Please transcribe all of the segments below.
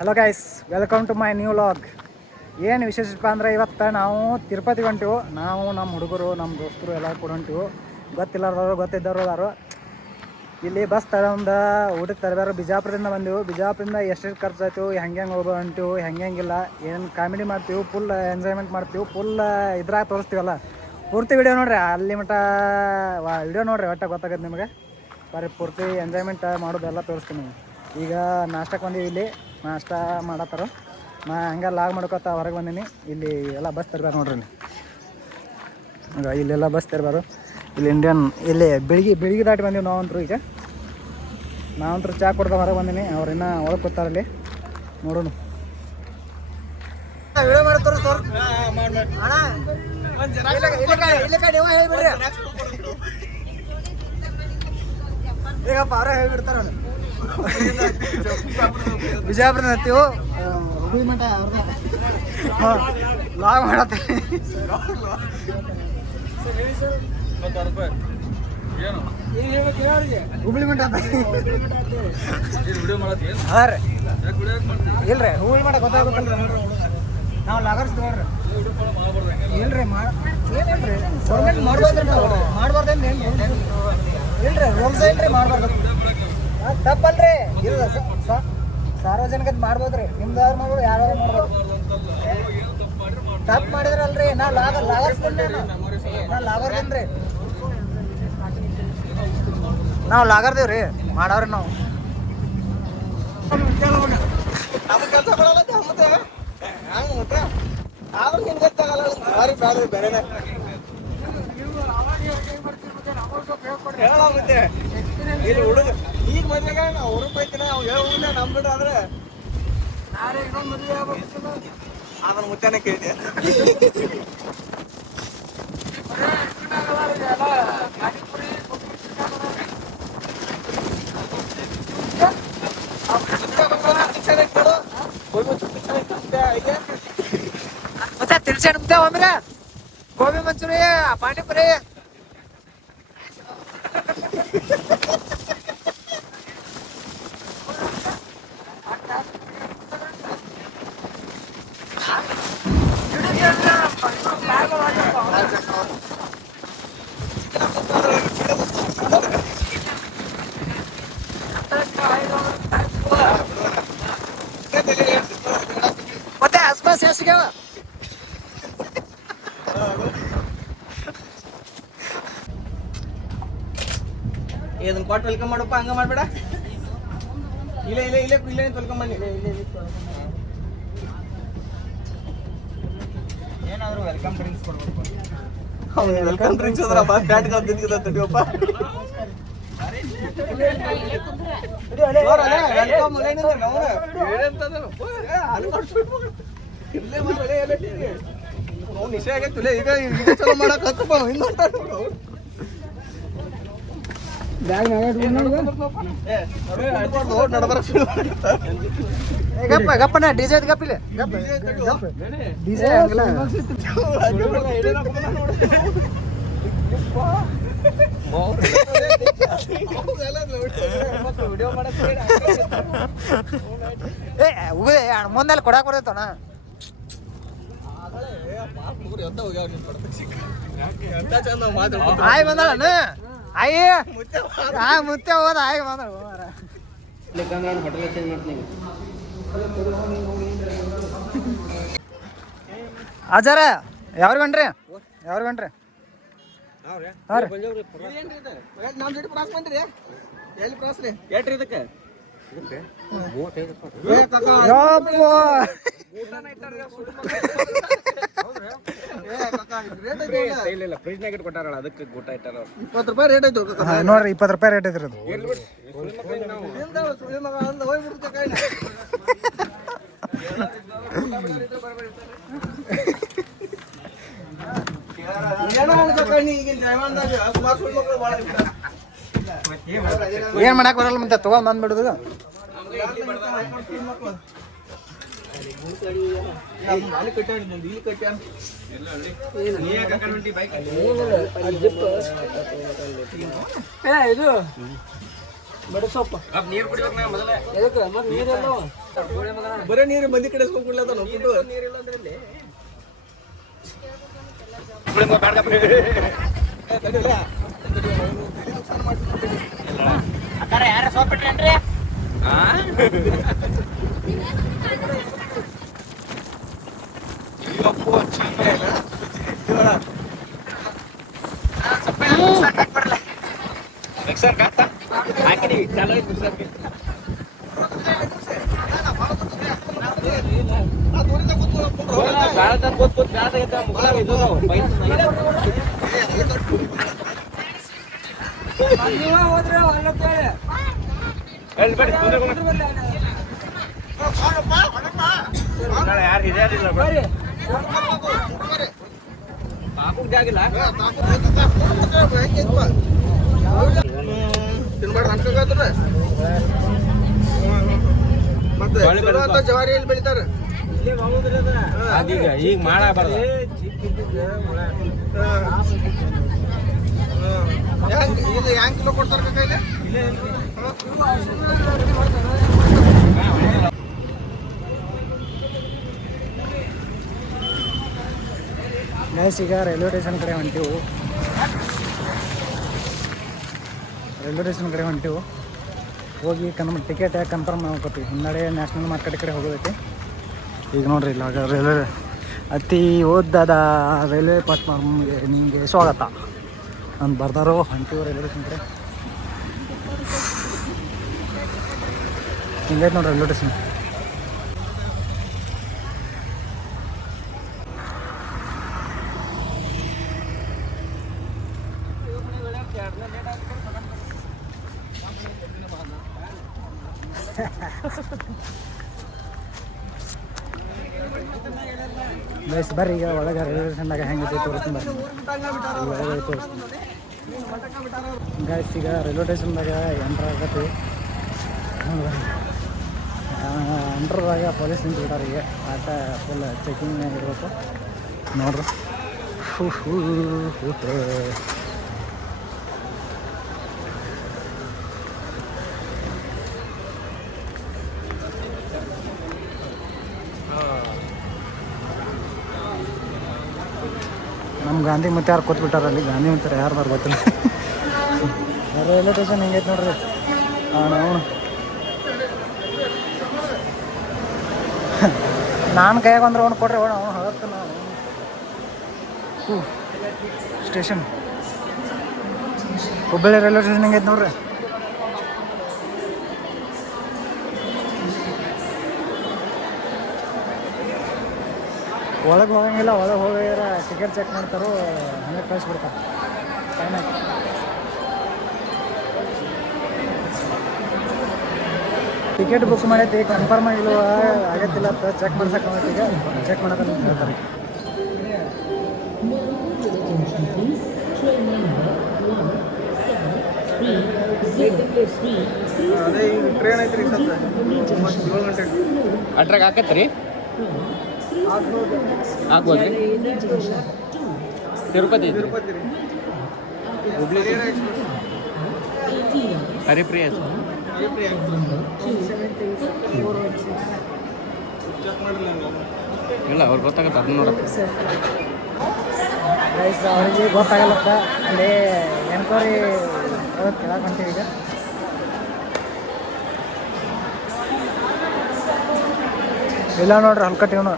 Hello guys, welcome to my new vlog. ಏನು ವಿಶೇಷಪ್ಪ ಅಂದರೆ ಇವತ್ತು ನಾವು ತಿರುಪತಿಗೆ ಹೊಂಟಿವು. ನಾವು ನಮ್ಮ ಹುಡುಗರು ನಮ್ಮ ದೋಸ್ತರು ಎಲ್ಲ ಕೂಡ ಹೊಂಟಿವು. ಗೊತ್ತಿಲ್ಲದವರು ಗೊತ್ತಿದ್ದವರು ಅದಾರು. ಇಲ್ಲಿ ಬಸ್ ತಗೊಂಡು ಊಟಕ್ಕೆ ತರಬೇರು. ಬಿಜಾಪುರದಿಂದ ಬಂದೆವು. ಬಿಜಾಪುರದಿಂದ ಎಷ್ಟು ಖರ್ಚಾಯ್ತು, ಹೆಂಗೆ ಹೋಗೋ ಹೊಂಟಿವು, ಹೆಂಗಿಲ್ಲ, ಏನು ಕಾಮಿಡಿ ಮಾಡ್ತೀವಿ, ಫುಲ್ ಎಂಜಾಯ್ಮೆಂಟ್ ಮಾಡ್ತೀವಿ, ಫುಲ್ ಇದ್ರಾಗ ತೋರಿಸ್ತೀವಲ್ಲ. ಪೂರ್ತಿ ವಿಡಿಯೋ ನೋಡಿರಿ, ಅಲ್ಲಿ ಮಟ್ಟ ವಿಡಿಯೋ ನೋಡಿರಿ, ಒಟ್ಟು ಗೊತ್ತಾಗತ್ತೆ ನಿಮಗೆ. ಬರೀ ಪೂರ್ತಿ ಎಂಜಾಯ್ಮೆಂಟ್ ಮಾಡೋದೆಲ್ಲ ತೋರಿಸ್ತೀನಿ ನಿಮಗೆ. ಈಗ ನಾಷ್ಟಕ್ಕೆ ಬಂದೀವಿ. ಇಲ್ಲಿ ನಾಷ್ಟ ಮಾಡತ್ತಾರ. ನಾ ಹಂಗೆ ಲಾಗ್ ಮಾಡ್ಕೊತ ಹೊರಗೆ ಬಂದೀನಿ. ಇಲ್ಲಿ ಎಲ್ಲ ಬಸ್ ತರ್ಬಾರು ನೋಡ್ರಿ. ಇಲ್ಲೆಲ್ಲ ಬಸ್ ತರ್ಬಾರು. ಇಲ್ಲಿ ಇಂಡಿಯನ್ ಇಲ್ಲಿ ಬೆಳಿಗ್ಗೆ ದಾಟಿ ಬಂದೀವಿ ನಾವಂತರೂ. ಈಗ ನಾವಂತರೂ ಚಾ ಕೊಡ್ದ ಹೊರಗೆ ಬಂದೀನಿ. ಅವ್ರು ಇನ್ನೂ ಒಳಗೆ ಕೂತಾರಲ್ಲಿ. ನೋಡೋಣ. ವಿಡಿಯೋ ಮಾಡಿ ಹೇಳ್ಬಿಡ್ರಿ. ಈಗಪ್ಪ ಅವರೇ ಹೇಳ್ಬಿಡ್ತಾರ. ಬಿಜಾಪುರದ ಹತ್ತೀವು. ಹುಬ್ಬಳ್ಳಿ ಮಠ ಅವ್ರನ್ನ ಲಾಗ್ ಮಾಡತ್ತೆ. ಹುಬ್ಬಳ್ಳಿ ಮಠ ಹಾಂ ರೀ. ಇಲ್ರಿ, ಹುಬ್ಬಳ್ಳಿ ಮಠ ಗೊತ್ತಾಗಬೇಕಲ್ರಿ. ನಾವು ಲಾಗರ್ಸ್ ನೋಡ್ರಿ. ಇಲ್ರಿ ಏನಿಲ್ರಿ, ಗೌರ್ಮೆಂಟ್ ಮಾಡ್ಬೋದ್ರಿ. ನಾವು ಮಾಡ್ಬಾರ್ದೇನು ಏನು ಇಲ್ರಿ, ರೂಲ್ಸ್ ಇಲ್ರಿ, ಮಾಡ್ಬಾರ್ದು. ತಪ್ಪಲ್ರಿ. ಇಲ್ಲ, ಸಾರ್ವಜನಿಕದ ಮಾಡ್ಬೋದ್ರಿ. ನಿಮ್ದಾದ್ರು ಮಾಡ್ಬೋದು, ಯಾರು ಮಾಡ್ಬೋದು. ತಪ್ಪು ಮಾಡಿದ್ರಲ್ರಿ. ನಾವು ಲಾಗರ್ಸ್ತೀನಿ. ನಾವು ಲಾಗರ್ದೇನ್ರಿ. ನಾವು ಲಾಗರ್ದೇವ್ರಿ, ಮಾಡವ್ರಿ ನಾವು. ಆದ್ರೆ ನಿಮ್ಗೆ ಗೊತ್ತಾಗಲ್ಲ. ಸಾರಿ ಬ್ಯಾಡ್ರಿ, ಬೇರೆನೆ ಹೇಳಾಗುತ್ತೆ. ಇಲ್ಲಿ ಹುಡುಗ ಈಗ ಮದ್ವೆಗ ನಾವು ಹುಡುಗ ಬೈತೀನಿ. ಅವ್ನು ಹೇಳ ನಮ್ ಬಿಡ್ರಿ. ಆದ್ರೆ ನಾರೇ ಇನ್ನೊಂದು ಮದುವೆ ಆಗ್ಬೇಕು. ಅದನ್ನ ಮುತ್ತಾನೆ ಕೇಳಿದೆ. ಮತ್ತೆ ತಿಳ್ಸಿ ಮುದ್ದೆ ಒಮ್ಮೆ ಗೋಬಿ ಮಂಚೂರಿ, ಪಾನಿಪುರಿ. ಮತ್ತೆ ಆಸ್ಪಾಸ್ ಎಷ್ಟಿಗ್ಯಾವ? ಇದನ್ನ ಕೊಟ್ಟು ವೆಲ್ಕಮ್ ಮಾಡಪ್ಪ. ಹಂಗ ಮಾಡ್ಬೇಡ. ಇಲ್ಲ ಇಲ್ಲ ಇಲ್ಲ ಇಲ್ಲ ವೆಲ್ಕಮ್ ಮಾಡಿ. ಏನಾದ್ರು ವೆಲ್ಕಮ್ ಡ್ರಿಂಕ್ಸ್ ಕೊಡ್ಬೇಕು. ವೆಲ್ಕಮ್ ಡ್ರಿಂಕ್ಸ್ ಅದ್ರ ಬ್ಯಾಟ್ಗೆ ತಿಂದಿದ್ದಪ್ಪ. ನಿಶೆ ಆಗೈತಿಲ್ಲ. ಈಗ ಈಗ ಚಲೋ ಮಾಡಕ್ ಹತ್ತಪ್ಪ. ಗಪ್ಪನ ಡಿಜೆ ಗಪ್ಪಿಲ್ಲ. ಡಿಜೆ ಮುಂದಲ್ಲಿ ಕೊಡಾಕ್ ಬರ್ತೈತಣ. ಆಯ್ ಬಂದಳ ಆಯ್ ಮುತ್ತೆ ಹೋದ. ಆಯ್ ಬಂದಳ. ಅಜಾರ ಯಾವ್ರಿಗೆ ಹೊಂಟ್ರಿ? ಯಾವ್ರಿಗೆ ಹೊಂಟ್ರಿ? ನೋಡ್ರಿ, 20 ರೂಪಾಯಿ ರೇಟ್ ಐತ್ರಿ ಅದು. ಏನ್ ಮಾಡಕ್ ಬರಲ್ಲ. ಮತ್ತೆ ತಗೊಂಡ್ ಬಂದ್ಬಿಡುದು. ಇದು ಬರೀ ಸೊಪ್ಪ ನೀರು ಕುಡಿಬೇಕು ನಾ ಮೊದಲೇ ಎದಕ್ಕೆ ಮತ್ತೆ ನೀರೆಲ್ಲ ಬರೀ ನೀರು ಮಂದಿ ಕಡೆ ಹೋಗ್ಬಿಡ್ಲತ್ತ ನೋಡ್ಬಿಟ್ಟು ನೀರಿಲ್ಲ ಅಂದ್ರೆ ಇಲ್ಲಿ ಅಕ್ಕಾರ ಯಾರ ಸೋಪ್ ಬಿಟ್ರೇನ್ರಿ ಹಾಕಿದೀವಿ ಚಾಲು ಹೋದ್ರೆ ಅಲ್ಲ ಯಾರು ಹಿರಿಯರಿಲ್ಲ ಪಾಪು ಜಾಗಿಲ್ಲ ತಿನ್ಬಾರ್ದು ಅನ್ಕೋದ್ರ ಮತ್ತೆ ಜವಾರಿ ಎಲ್ಲಿ ಬೆಳಿತಾರ ಈಗ ಮಾಡಬಾರ್ದು ಇದು ಹ್ಯಾಂಗ್ ಕಿಲೋ ಕೊಡ್ತಾರ ಕೈಲಿ ಗೈಸ್ ಈಗ ರೈಲ್ವೆ ಸ್ಟೇಷನ್ ಕಡೆ ಹೊಂಟಿವು ಹೋಗಿ ಟಿಕೆಟ್ ಕನ್ಫರ್ಮ್ ಮಾಡ್ಕೋತೀವಿ ಹಿಂದಡೆ ನ್ಯಾಷನಲ್ ಮಾರ್ಕೆಟ್ ಕಡೆ ಹೋಗೋದೈತಿ ಈಗ ನೋಡ್ರಿ ಇಲ್ಲ ರೈಲ್ವೆ ಅತಿ ಓದ್ದಾದ ರೈಲ್ವೆ ಪ್ಲಾಟ್ಫಾರ್ಮ್ಗೆ ನಿಮಗೆ ಸ್ವಾಗತ ಅಂತ ಬರ್ದಾರೋ ಹೊಂಟಿವು ರೈಲ್ವೆ ಸ್ಟೇಷನ್ ಕಡೆ ಹಿಂಗೈತೆ ನೋಡ್ರಿ ರೈಲ್ವೆ ಸ್ಟೇಷನ್ ಗೈಸ್ ಬರ್ರಿ ಈಗ ಒಳಗೆ ರೈಲ್ವೆ ಸ್ಟೇಷನ್ದಾಗ ಹೆಂಗೈತಿ ತೋರಿಸ್ತೀನಿ ಬರ್ರಿ ಒಳಗೆ ತೋರಿಸ್ತೀನಿ ಗೈಸ್ ಈಗ ರೈಲ್ವೆ ಸ್ಟೇಷನ್ದಾಗ ಎಂಟ್ರ್ ಆಗತ್ತೆ ಎಂಟ್ರದಾಗ ಪೊಲೀಸ್ ನಿಂತ್ಬಿಟ್ಟಾರ ಈಗ ಆಟ ಫುಲ್ ಚೆಕಿಂಗ್ ಇರ್ಬೇಕು ನೋಡ್ರಿ ನಮ್ಮ ಗಾಂಧಿ ಮತ್ತೆ ಯಾರು ಕೂತ್ಬಿಟ್ಟಾರ ಅಲ್ಲಿ ಗಾಂಧಿ ಮತ್ತೆ ಯಾರು ಬಾರು ಗೊತ್ತಿಲ್ಲ ರೈಲ್ವೆ ಸ್ಟೇಷನ್ ಹೆಂಗೈತೆ ನೋಡ್ರಿ ನಾವು ನಾನು ಕೈಯಾಗ ಅಂದ್ರೆ ಅವ್ನು ಕೊಡ್ರಿ ಅವ್ನು ಹಳತ್ತ ನಾವು ಸ್ಟೇಷನ್ ಹುಬ್ಬಳ್ಳಿ ರೈಲ್ವೆ ಸ್ಟೇಷನ್ ಹೆಂಗೈತೆ ನೋಡ್ರಿ ಒಳಗೆ ಹೋಗಂಗಿಲ್ಲ ಒಳಗೆ ಹೋಗಿರ ಟಿಕೆಟ್ ಚೆಕ್ ಮಾಡ್ತಾರೋ ಹಂಗೆ ಕಳಿಸ್ಬಿಡ್ತಾರೆ ಟಿಕೆಟ್ ಬುಕ್ ಮಾಡೈತಿ ಕನ್ಫರ್ಮ್ ಆಗಿಲ್ವ ಆಗತ್ತಿಲ್ಲ ಅಂತ ಚೆಕ್ ಮಾಡ್ಸಕ್ಕೆ ಈಗ ಚೆಕ್ ಮಾಡೋದನ್ನ ಹೇಳ್ತಾರೆ ಅದೇ ಈಗ ಟ್ರೈನ್ ಐತ್ರಿ ಸತ್ತ 7 ಗಂಟೆ ಅಟ್ರಾಗ ಹಾಕತ್ರಿ ಆಗ್ಬೋದು ತಿರುಪತಿ ರೀ ಹುಬ್ಳಿ ಹರಿಪ್ರಿಯ ಇಲ್ಲ ಅವ್ರು ಗೊತ್ತಾಗತ್ತೆ ಅದನ್ನ ನೋಡಕ್ಕೆ ಅವ್ರಿಗೆ ಗೊತ್ತಾಗಲ್ಲತ್ತ ಅಲ್ಲಿ ಎನ್ಕ್ವೈರಿ ಕೆಳಗೆ ಹೊಂಟೀವಿ ಈಗ ಇಲ್ಲ ನೋಡ್ರಿ ಹಲ್ಕಟ್ಟಿವನು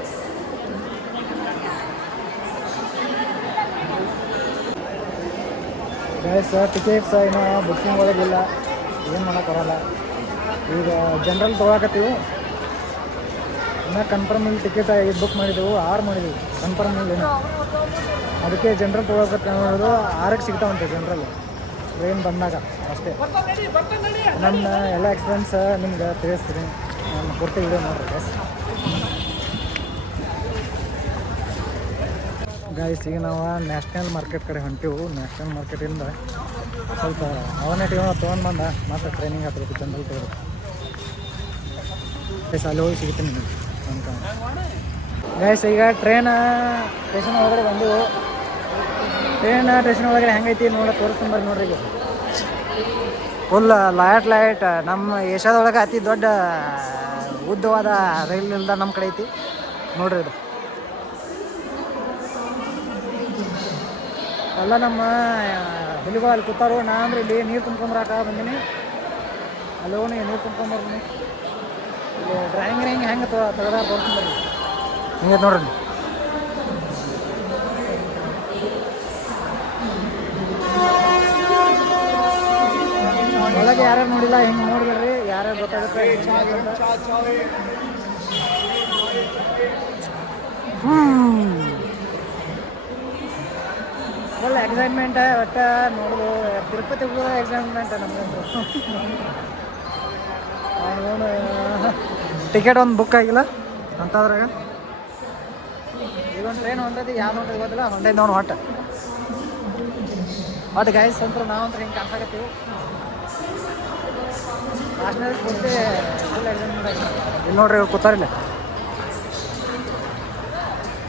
ಗೈಸ್ ಟಿಕೆಟ್ಸ್ ಇನ್ನೂ ಬುಕ್ಕಿಂಗ್ ಒಳಗಿಲ್ಲ ಏನು ಮಾಡೋಕ್ಕಾಗಲ್ಲ ಈಗ ಜನರಲ್ ತೊಗೊಳಕತ್ತೀವಿ ಇನ್ನೂ ಕನ್ಫರ್ಮ್ ಇಲ್ಲಿ ಟಿಕೆಟ್ ಬುಕ್ ಮಾಡಿದ್ದೆವು 6 ಮಾಡಿದ್ವಿ ಕನ್ಫರ್ಮ್ ಇಲ್ಲಿ ಅದಕ್ಕೆ ಜನರಲ್ ತೊಗೊಳಕತ್ತೆ ನೋಡೋದು 6ಕ್ಕೆ ಸಿಗ್ತಾವಂತೆ ಜನರಲ್ ಟ್ರೈನ್ ಬಂದಾಗ ಅಷ್ಟೇ ನನ್ನ ಎಲ್ಲ ಎಕ್ಸ್ಪೀರಿಯನ್ಸ್ ನಿಮ್ಗೆ ತಿಳಿಸ್ತೀನಿ ನಾನು ಪೂರ್ತಿ ವಿಡಿಯೋ ನೋಡ್ರಿ ಗೈಸ್ ಈಗ ನಾವು ನ್ಯಾಷನಲ್ ಮಾರ್ಕೆಟ್ ಕಡೆ ಹೊಂಟಿವು ನ್ಯಾಷನಲ್ ಮಾರ್ಕೆಟಿಂದ ಸ್ವಲ್ಪ ಅವನೇ ತೊಗೊಂಡು ಬಂದ ಮತ್ತೆ ಟ್ರೈನಿಂಗ್ ಹಾಕಬೇಕು ಜನರಲ್ ತೆಗೆದು ಗೈಸ್ ಅಲ್ಲಿ ಹೋಗಿ ಸಿಗುತ್ತೆ ನಿಮಗೆ ಅನ್ಕೊಂಡು ಗೈಸ್ ಈಗ ಟ್ರೈನ್ ಸ್ಟೇಷನ್ ಒಳಗಡೆ ಬಂದೆವು ಟ್ರೈನ್ ಸ್ಟೇಷನ್ ಒಳಗಡೆ ಹೆಂಗೈತಿ ತೋರಿಸ್ಕೊಂಡು ಬರ್ರಿ ನೋಡ್ರಿ ಈಗ ಫುಲ್ ಲೈಟ್ ನಮ್ಮ ಏಷ್ಯಾದೊಳಗೆ ಅತಿ ದೊಡ್ಡ ಉದ್ದವಾದ ರೈಲ್ ನಿಲ್ದಾಣ ನಮ್ಮ ಕಡೆ ಐತಿ ನೋಡ್ರಿ ಇದು. ಎಲ್ಲ ನಮ್ಮ ಹುಲಿಗಳು ಅಲ್ಲಿ ಕೂತಾರು. ನಾ ಅಂದ್ರೆ ಇಲ್ಲಿ ನೀರು ತುಂಬ್ಕೊಂಬರಾಕ ಬಂದೀನಿ. ಅಲ್ಲಿ ಹೋಗಿ ನೀರು ತುಂಬ್ಕೊಂಬರ್ತೀನಿ. ಇಲ್ಲಿ ಡ್ರಾಯಿಂಗ್ ಹೆಂಗೆ ತೆಗೆದಾರ ತೋರಿಸ್ತೀನಿ ಹಿಂಗೆ ನೋಡ್ರಿ. ಒಳಗೆ ಯಾರ್ಯಾರು ನೋಡಿಲ್ಲ ಹಿಂಗೆ ನೋಡ್ಬೇಡ್ರಿ, ಯಾರ್ಯಾರು ಗೊತ್ತಾಗುತ್ತೆ. ಫುಲ್ ಎಕ್ಸೈಟ್ಮೆಂಟ್ ಒಟ್ಟ ನೋಡೋದು. ತಿರುಪತಿ ಹೋಗೋದು ಎಕ್ಸೈಟ್ಮೆಂಟ್ ನಮಗಂತೂ. ಟಿಕೆಟ್ ಒಂದು ಬುಕ್ ಆಗಿಲ್ಲ ಅಂತದ್ರಾಗ. ಈಗೊಂದು ಟ್ರೈನ್ ಹೊಂಟೈತಿ, ಯಾವ್ದು ಹೊಂಟೈತಿ ಗೊತ್ತಿಲ್ಲ, ಹೊಂಟೈತಿ ನೋಡಿ ಒಟ್ಟು ಗೈಸ್ ಅಂತೂ ನಾವಂತೂ ಹಿಂಗೆ ಕಾಣ್ಸಾಕತ್ತೀವಿ. ಲಾಸ್ಟ್ನಲ್ಲಿ ಪೂರ್ತಿ ಫುಲ್ ಎಕ್ಸೈಟ್ಮೆಂಟ್ ಆಗಿದೆ. ಇಲ್ಲಿ ನೋಡ್ರಿ ಇವ್ರು ಕೂತಾರಿಲ್ಲ.